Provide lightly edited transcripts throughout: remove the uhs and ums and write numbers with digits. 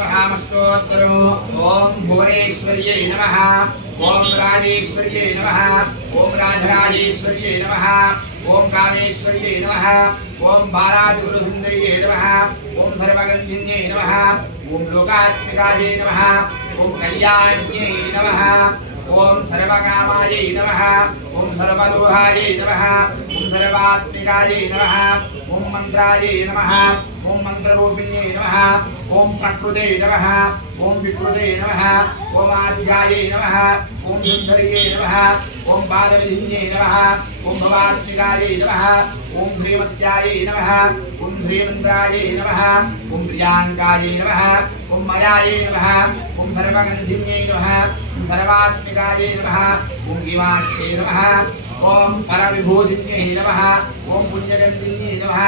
नमः मस्तोत्तरम् ओम भुवनेश्वर्यै नमः ओम राजेश्वर्यै नमः ओम राजराजेश्वर्यै नमः ओम कामेश्वर्यै नमः ओम बालादिगुरुसुन्दर्यै नमः ओम सर्वगन्धिन्यै नमः ओम लोकात्मिकायै नमः ओम कल्याण्यै नमः ओम सर्वकामायै नमः ओम सर्वलोहायै नमः ओम सर्वात्मिकायै नमः ओम मंत्रायै नमः ओम मंत्ररूपिण्यै नमः ओम प्रकृते नमः ओम विकृते नमः ओम आद्यायै नमः ओम सुन्दर्यै नमः ओम पादविधिन्यै नमः ओम भवात्मिकायै नमः ओम श्रीमत्यायै नमः ओम श्रीमन्त्रायै नमः ओम प्रियाङ्कायै नमः ओम मयायै नमः ओम सर्वगन्धिन्यै नमः ओम सर्वात्मिकायै नमः ओम हिमाक्षे नमः ओम परविभूतिन्यै नमः ओम पुण्यगन्धिन्यै नमः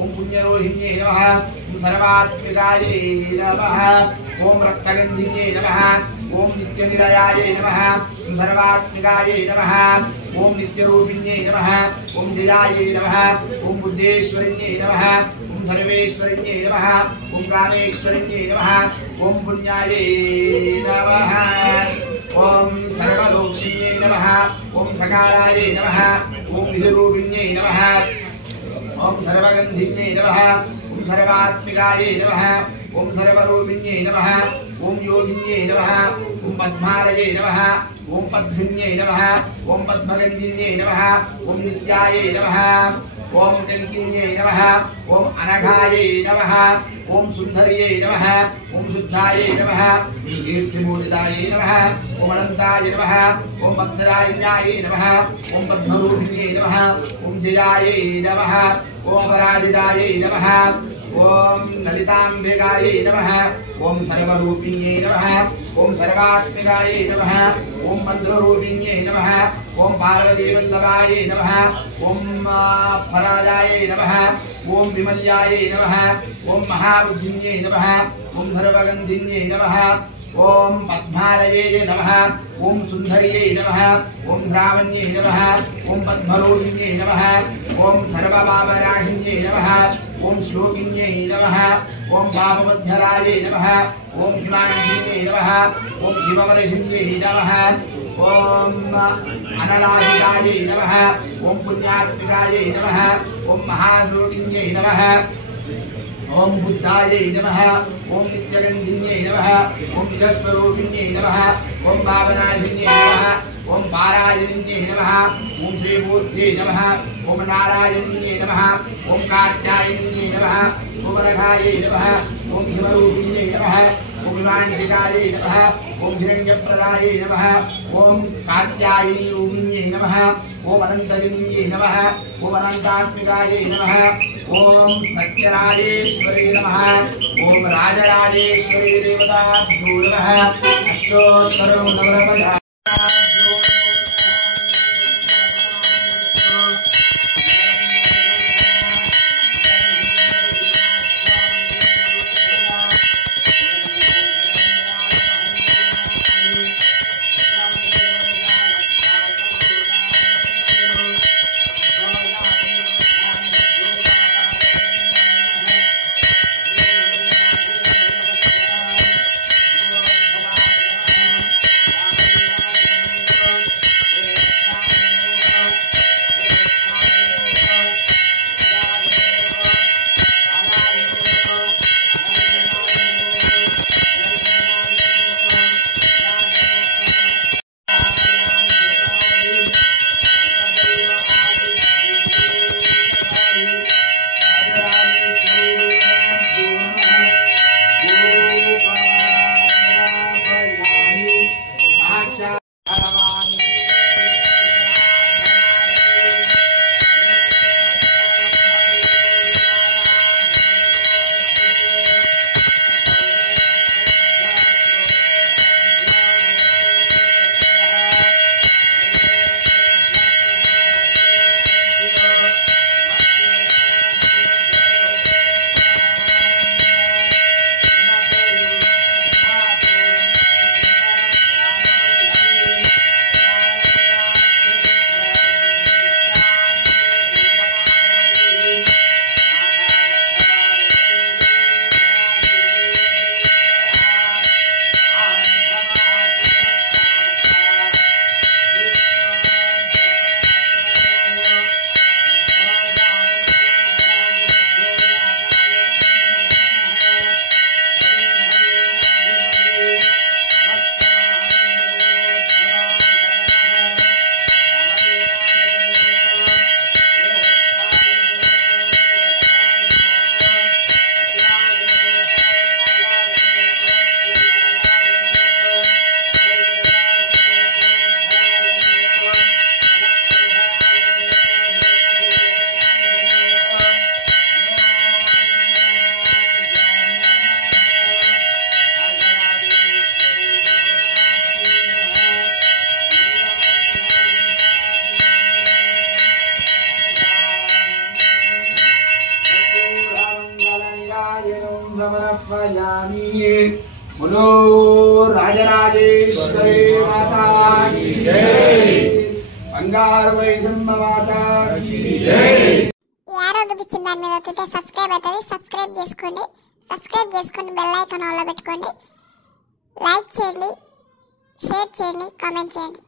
ओम पुण्यरोहिण्यै नमः ओम सर्वात्मिकायै नमः ओम रक्तगन्धिन्यै नमः ओम नित्यनिलयायै नमः ओम सर्वात्मिकायै नमः ओम नित्यरूपिण्यै नमः ओम जयायै नमः ओम बुद्धेश्वरिण्यै नमः ओम सर्वेश्वरिण्यै नमः ओम कामेश्वरिण्यै नमः ओम पुण्यायै नमः ओम सर्वलोक्षिण्यै नमः ओम सकारायै नमः ओम विधिरूपिण्यै नमः ओम सर्वगन्धिन्यै नमः ओम सर्वात्मिकायै नमः ओम सर्वरूपिण्यै नमः ओम योगिन्यै नमः ओम पद्मालये नमः ओम पद्मिन्यै नमः ओम पद्मगन्धिन्यै नमः ओम नित्यायै नमः ओम कल्किन्यै नमः ओम अनघायै नमः ओम सुन्दर्यै नमः ओम शुद्धायै नमः ओम कीर्तिमूर्तिदायै नमः ओम अनन्तायै नमः ओम भक्तदायिन्यायै नमः ओम पद्मरूपिण्यै नमः ओम जयायै नमः ओम अपराजितायै नमः ओम ललिताम्बिकायै नमः ओम सर्वरूपिण्यै नमः ओम सर्वात्मिकायै नमः ओम मंत्ररूपिण्यै नमः ओम पार्वतीवल्लभायै नमः ओम फलायायै नमः ओम विमल्यायै नमः ओम महाबुद्धिन्यै नमः ओम सर्वगन्धिन्यै नमः ओम पद्मालये नमः ओम सुन्दर्यै नमः ओम श्रावण्यै नमः ओम पद्मरोहिण्यै नमः ओम सर्वपापराहिण्यै नमः ओम श्लोकिन्यै नमः ओम पापमध्यरायै नमः ओम हिमांशिन्यै नमः ओम हिमवर्षिण्यै नमः ओम अनलाहितायै नमः ओम पुण्यात्मिकायै नमः ओम महाश्लोकिन्यै नमः ओम बुद्धायै नमः ओम नित्यगन्धिन्यै नमः ओम निजस्वरूपिण्यै नमः ओम पावनाशिन्यै नमः ओम पारायणिन्यै नमः ओम श्रीमूर्त्यै नमः ओम नारायणिन्यै नमः ओम कात्यायनिन्यै नमः ओम रघायै नमः ओम हिमरूपिण्यै नमः ओम हिमांशिकायै नमः ओम हिरण्यप्रदायै नमः ओम कात्यायनीरूपिण्यै नमः ओम अनन्तजनिन्यै नमः ओम अनन्तात्मिकायै नमः ओम सत्यराजेश्वरी नमः ओम राजराजेश्वरी देवताभ्यो नमः अष्टोत्तरं नवरपदा बोलो राजराजेश्वरी माता की जय, बंगार वैशंब माता की जय। ఆరోగ్యపిచ్చిన దాని మీద వస్తే సబ్స్క్రైబ్ అవుతుంది. సబ్స్క్రైబ్ చేసుకొని బెల్ ఐకాన్ ఆన్లో పెట్టుకోండి. లైక్ చేయండి, షేర్ చేయండి, కామెంట్ చేయండి.